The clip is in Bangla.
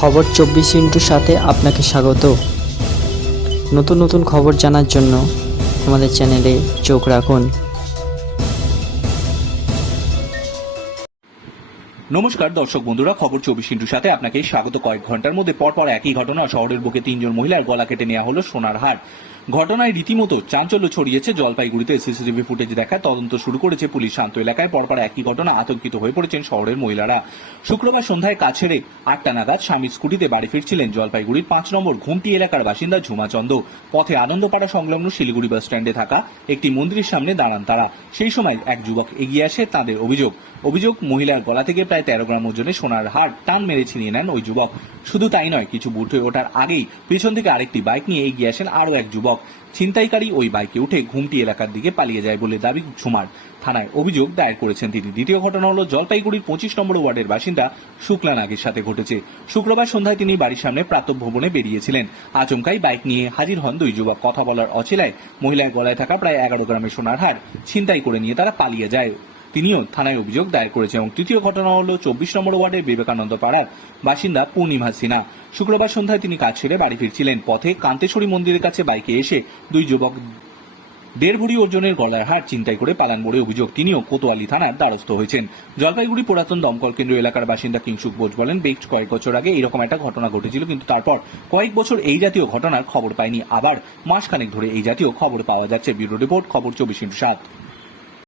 খবর চব্বিশ ইন্টুর সাথে আপনাকে স্বাগত। নতুন নতুন খবর জানার জন্য আমাদের চ্যানেলে চোখ রাখুন। নমস্কার দর্শক বন্ধুরা, খবর চব্বিশ ইন্টুর সাথে আপনাকে স্বাগত। কয়েক ঘণ্টার মধ্যে পরপর একই ঘটনা, শহরের বুকে তিনজন মহিলার গলা কেটে নেওয়া হলো সোনার হাট ঘটনায় রীতিমতো চাঞ্চল্য ছড়িয়েছে জলপাইগুড়িতে সিসিটিভি ফুটেজ দেখায় তদন্ত শুরু করেছে পুলিশ। শান্ত এলাকায় পরপর একই ঘটনা আতঙ্কিত হয়ে পড়েছেন শহরের মহিলারা। শুক্রবার সন্ধ্যায় কাজ ছেড়ে আটটা নাগাদ স্বামী স্কুটিতে বাড়ি ফিরছিলেন জলপাইগুড়ির পাঁচ নম্বর ঘুমটি এলাকার বাসিন্দা ঝুমাচন্দ পথে আনন্দপাড়া সংলগ্ন শিলিগুড়ি বাস স্ট্যান্ডে থাকা একটি মন্দিরের সামনে দাঁড়ান তারা। সেই সময় এক যুবক এগিয়ে আসে তাদের অভিযোগ। অভিযোগ, মহিলার গলা থেকে প্রায় তেরো গ্রাম ওজনে সোনার হার টান মেরে ছিনিয়ে নেন ওই যুবক। শুধু তাই নয়, কিছু বুট হয়ে ওঠার আগেই পিছন থেকে আরেকটি বাইক নিয়ে এগিয়ে আসেন আরও এক যুবক। ছিনতাইকারী ওই বাইকে উঠে ঘুমটি এলাকার দিকে পালিয়ে যায় বলে দাবি ঝুমার। থানায় অভিযোগ দায়ের করেছেন তিনি। দ্বিতীয় ঘটনা হলো, জলপাইগুড়ির পঁচিশ নম্বর ওয়ার্ডের বাসিন্দা শুক্লা নাগের সাথে ঘটেছে। শুক্রবার সন্ধ্যায় তিনি বাড়ির সামনে প্রাতঃ ভ্রমণে বেরিয়েছিলেন। আচমকাই বাইক নিয়ে হাজির হন দুই যুবক। কথা বলার অচেলায় মহিলার গলায় থাকা প্রায় এগারো গ্রামের সোনার হার ছিনতাই করে নিয়ে তারা পালিয়ে যায়। তিনিও থানায় অভিযোগ দায়ের করেছে এবং তৃতীয় ঘটনা হলো চব্বিশ নম্বর ওয়ার্ডের বিবেকানন্দ পাড়ার বাসিন্দা পূর্ণিমা সিনহা। শুক্রবার সন্ধ্যায় তিনি কাজ ছেড়ে বাড়ি ফিরছিলেন। পথে কান্তেশ্বরী মন্দিরের কাছে বাইকে এসে দুই যুবক দেড় ভরি ওজনের গলার হার চিন্তাই করে পালান বলে অভিযোগ। তিনিও কোতোয়ালি থানার দ্বারস্থ হয়েছেন। জলপাইগুড়ি পুরাতন দমকল কেন্দ্র এলাকার বাসিন্দা কিংসুক বোস বলেন, বেশ কয়েক বছর আগে এরকম একটা ঘটনা ঘটেছিল, কিন্তু তারপর কয়েক বছর এই জাতীয় ঘটনার খবর পায়নি আবার মাসখানেক ধরে এই জাতীয় খবর পাওয়া যাচ্ছে। ব্যুরো রিপোর্ট, খবর চব্বিশ ইন্টু সাত।